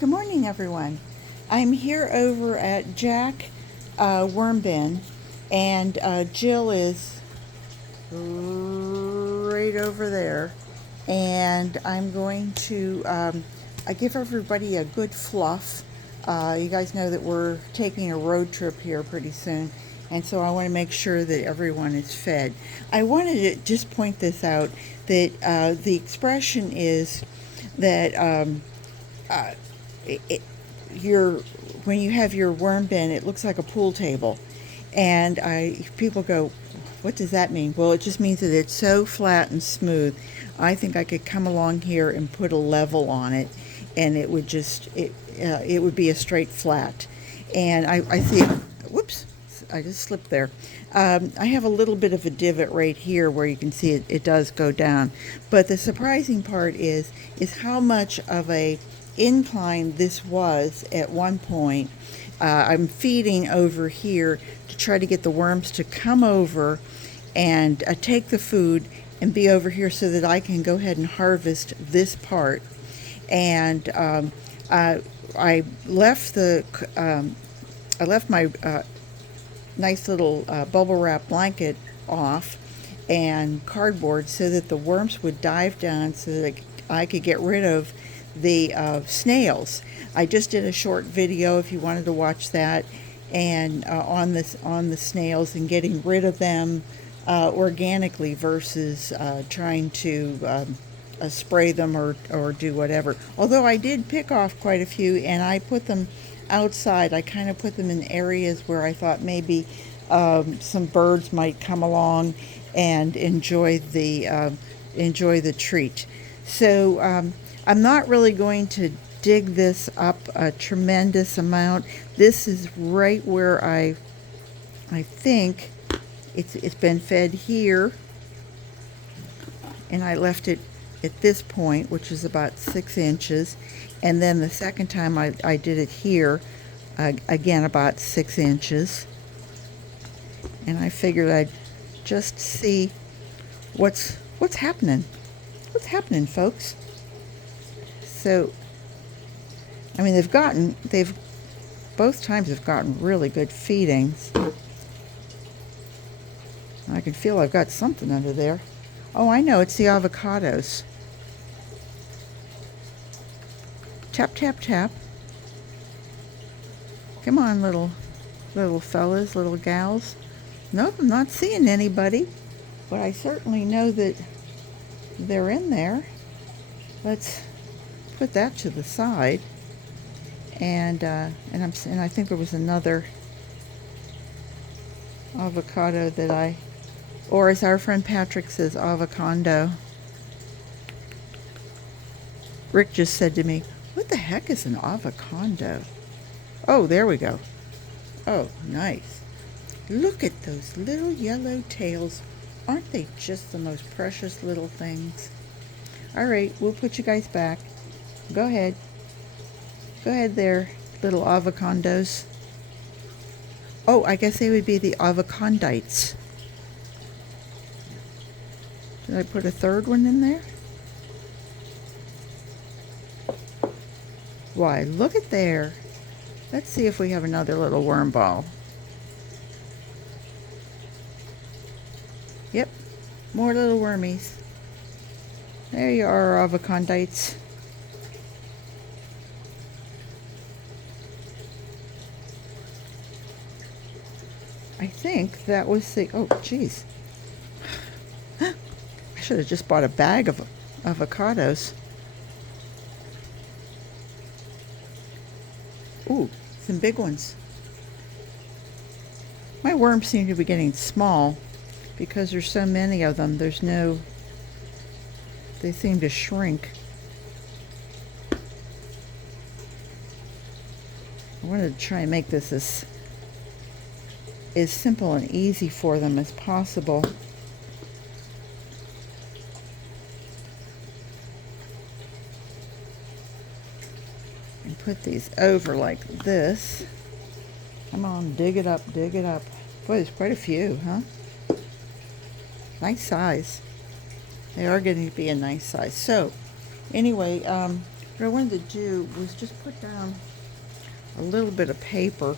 Good morning, everyone. I'm here over at Jack Worm Bin, and Jill is right over there. And I'm going to I give everybody a good fluff. You guys know that we're taking a road trip here pretty soon, and so I want to make sure that everyone is fed. I wanted to just point this out that the expression is that it, your when you have your worm bin, it looks like a pool table, and people go, what does that mean? Well, it just means that it's so flat and smooth. I think I could come along here and put a level on it, and it would it would be a straight flat. And I see, whoops, I just slipped there. I have a little bit of a divot right here where you can see it does go down. But the surprising part is how much of a incline this was at one point. I'm feeding over here to try to get the worms to come over and take the food and be over here so that I can go ahead and harvest this part. And I left my nice little bubble wrap blanket off and cardboard so that the worms would dive down so that I could get rid of the snails. I just did a short video if you wanted to watch that, and on the snails and getting rid of them organically versus trying to spray them or do whatever. Although I did pick off quite a few, and I put them outside. I kind of put them in areas where I thought maybe some birds might come along and enjoy the treat. So I'm not really going to dig this up a tremendous amount. This is right where I think it's been fed here, and I left it at this point, which is about 6 inches, and then the second time I did it here, again about 6 inches, and I figured I'd just see what's happening. What's happening, folks? So, I mean, both times have gotten really good feedings. I can feel I've got something under there. Oh, I know, it's the avocados. Tap, tap, tap. Come on, little fellas, little gals. Nope, I'm not seeing anybody, but I certainly know that they're in there. Let's put that to the side, and I think there was another avocado that or as our friend Patrick says, avocado. Rick just said to me, what the heck is an avocado? Oh, there we go. Oh, nice. Look at those little yellow tails. Aren't they just the most precious little things? All right, we'll put you guys back. Go ahead. Go ahead there, little avocados. Oh, I guess they would be the avocondites. Did I put a third one in there? Why, look at there. Let's see if we have another little worm ball. Yep, more little wormies. There you are, avocondites. I think that was the, oh, geez. I should have just bought a bag of avocados. Ooh, some big ones. My worms seem to be getting small because there's so many of them. They seem to shrink. I wanted to try and make this as simple and easy for them as possible. And put these over like this. Come on, dig it up, dig it up. Boy, there's quite a few, huh? Nice size. They are getting to be a nice size. So, anyway, What I wanted to do was just put down a little bit of paper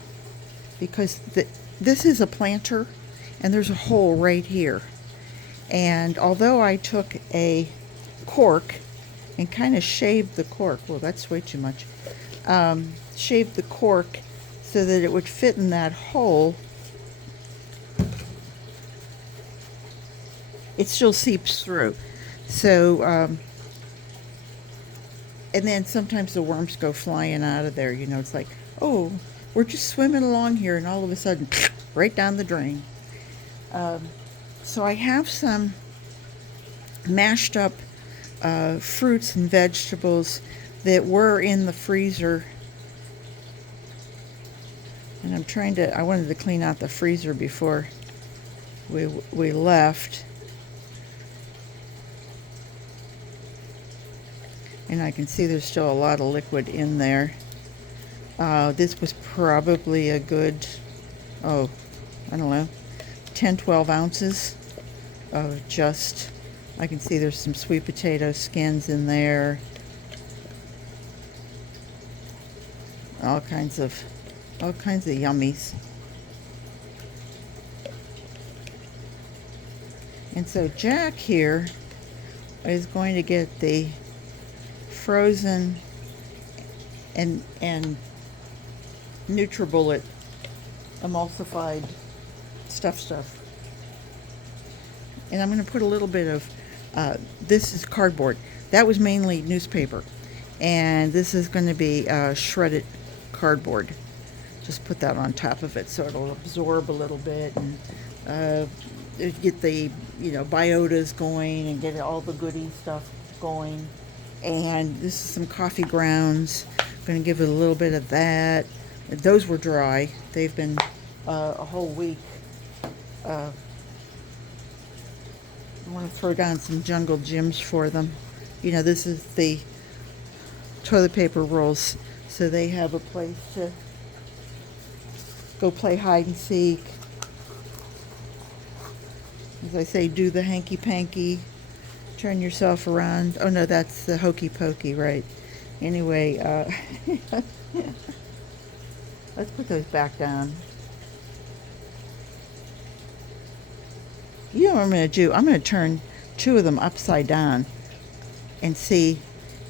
because this is a planter and there's a hole right here. And although I took a cork and kind of shaved the cork, well, that's way too much, shaved the cork so that it would fit in that hole, it still seeps through. So, and then sometimes the worms go flying out of there. You know, it's like, oh, we're just swimming along here, and all of a sudden, right down the drain. So I have some mashed up fruits and vegetables that were in the freezer. And I wanted to clean out the freezer before we left. And I can see there's still a lot of liquid in there. This was probably a good, I don't know, 10, 12 ounces of just, I can see there's some sweet potato skins in there. All kinds of yummies. And so Jack here is going to get the frozen and NutriBullet emulsified stuff. And I'm going to put a little bit of, this is cardboard. That was mainly newspaper. And this is going to be shredded cardboard. Just put that on top of it so it'll absorb a little bit and get the, biotas going and get all the goody stuff going. And this is some coffee grounds. I'm going to give it a little bit of that. Those were dry. They've been a whole week. I want to throw down some Jungle Gyms for them. This is the toilet paper rolls, so they have a place to go play hide and seek. As I say, do the hanky-panky, turn yourself around. Oh no, that's the hokey pokey, right? Anyway, let's put those back down. You know what I'm going to do? I'm going to turn 2 of them upside down and see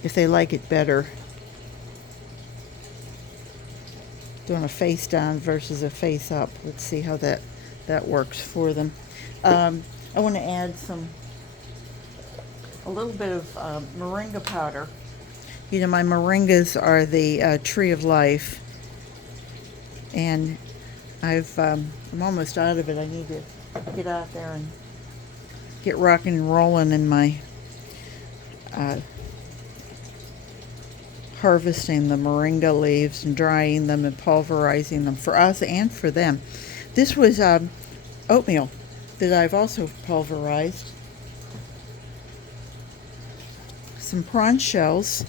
if they like it better. Doing a face down versus a face up. Let's see how that works for them. I want to add a little bit of moringa powder. My moringas are the tree of life, and I'm almost out of it. I need to get out there and get rocking and rolling in my harvesting the moringa leaves and drying them and pulverizing them for us and for them. This was oatmeal that I've also pulverized. Some prawn shells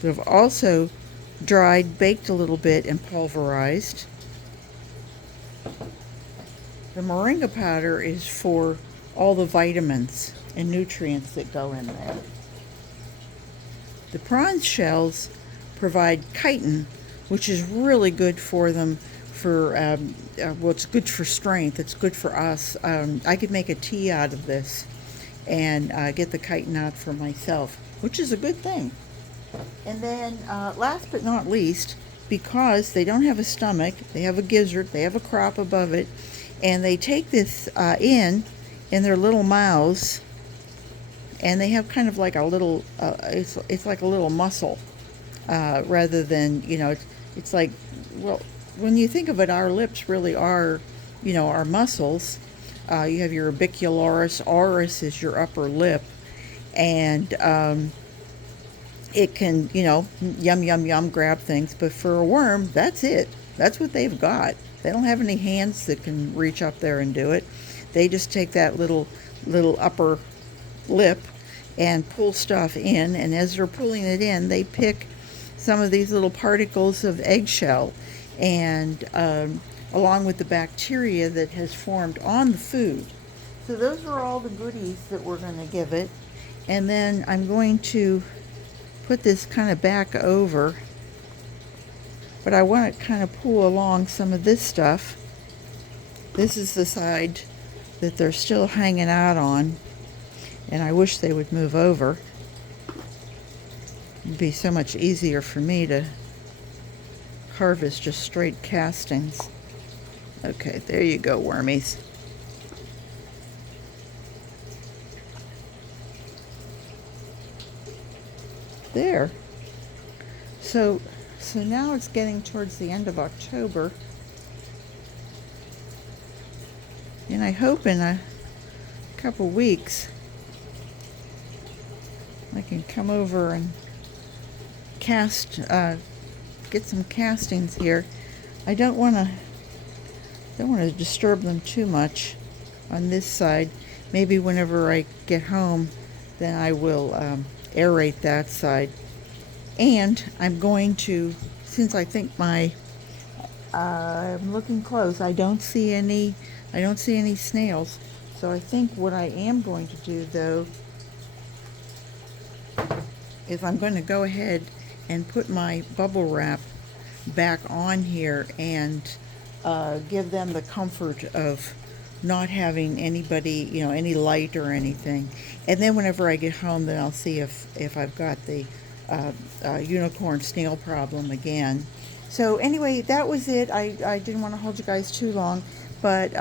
that have also dried, baked a little bit, and pulverized. The moringa powder is for all the vitamins and nutrients that go in there. The prawn shells provide chitin, which is really good for them for, it's good for strength. It's good for us. I could make a tea out of this and get the chitin out for myself, which is a good thing. And then last but not least, because they don't have a stomach, they have a gizzard, they have a crop above it, and they take this in their little mouths, and they have kind of like a little, it's like a little muscle, rather than, it's like, well, when you think of it, our lips really are, our muscles. You have your orbicularis, oris is your upper lip, and it can, yum, grab things, but for a worm, that's it. That's what they've got. They don't have any hands that can reach up there and do it. They just take that little upper lip and pull stuff in, and as they're pulling it in, they pick some of these little particles of eggshell, and along with the bacteria that has formed on the food. So those are all the goodies that we're going to give it. And then I'm going to put this kind of back over, but I want to kind of pull along some of this stuff. This is the side that they're still hanging out on, and I wish they would move over. It'd be so much easier for me to harvest just straight castings. Okay, there you go, wormies. There. So now it's getting towards the end of October, and I hope in a couple weeks I can come over and cast, get some castings here. I don't want to disturb them too much on this side. Maybe whenever I get home, then I will aerate that side. And I'm going to, since I think I'm looking close, I don't see any snails. So I think what I am going to do, though, is I'm going to go ahead and put my bubble wrap back on here and give them the comfort of not having anybody, any light or anything. And then whenever I get home, then I'll see if I've got the unicorn snail problem again. So anyway, that was it. I didn't want to hold you guys too long, but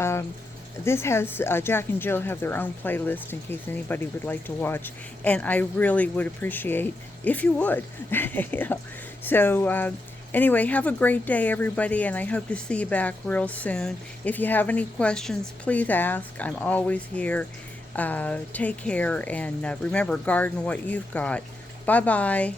this has Jack and Jill have their own playlist in case anybody would like to watch, and I really would appreciate if you would. So anyway, have a great day, everybody, and I hope to see you back real soon. If you have any questions, please ask. I'm always here. Take care, and remember, garden what you've got. Bye-bye.